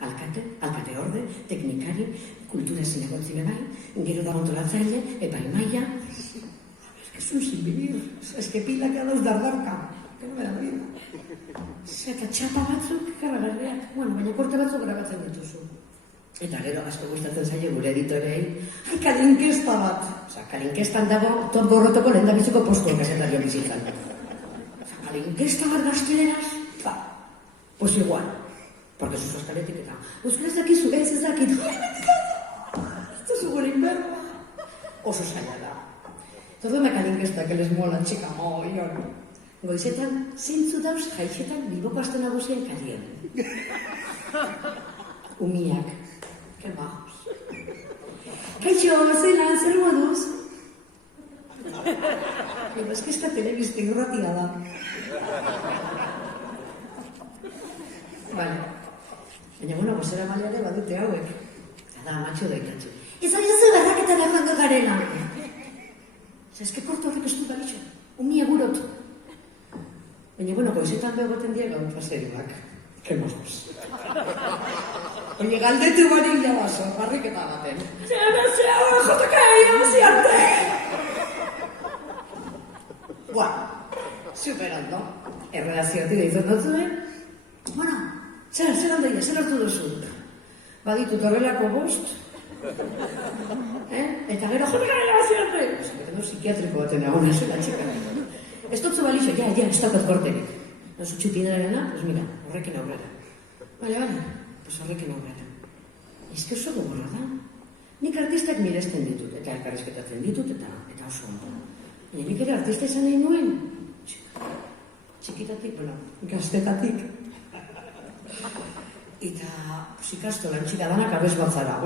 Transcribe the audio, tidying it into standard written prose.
alkate orde, teknikari, kultura zinegotzi bebai, gero da montolatzaile, epaimaia. Es un sinvivir, es que pila que dauz dardarka, que no me da la vida. Eta txapa batzuk, karragarriak, baina korte batzuk grabatzen dituzu. Eta gero, asko gustatzen zaio gure editorei, kalinkesta bat. Kalinkestan dago, Tom Gorrotoko lehendabiziko postua kasetario bizitzan. Kalinkesta bat gazteleraz, pues igual, porque sus kaletik eta, euskaraz dakizu, gaiz ez dakit, esto es gure inberba. Oso zaila da. Todo me kalinkesta que les mola, txika, moion. Goizetan, zeintzu dauz jaitxetan Bilboko aste nagusien kalien. Umiak. Que bajos. Kaixo, zelan, zer moduz? Pero es que esta telebizte irratia da. Vale. Baina, bozera maleare badute hauek. Ada, matxo daikatxo. Ez ari zu berraketan emango garela. Es que korto horrek estu balitxo. Umia gurot. Baina, goizetan begoten diega paserioak. Que mojos. Oye, galdetu bari hilabazo, barriketa baten. Zea, jotaka, ziarte! Superando. Erredazioatik deitzen dut zuen. Zer handoia, zer hartu duzu? Baditut horrelako bost. Eta gero, jotaka, ziarte! Zaten du psikiatriko baten agona zela, txeka. Ez dutzu balixo, ez dakat korterik. Nosu txupinarena, pues mira, horrekin aurrera. Bale, pues horrekin aurrera. Ez que oso gogorra da. Nik artistak miresten ditut, eta elkarrizketatzen ditut, eta oso ondo. Baina nik ere artista izan nahi nuen. Txikitatik, gaztetatik. Eta ikastolan txika danak abez batzara.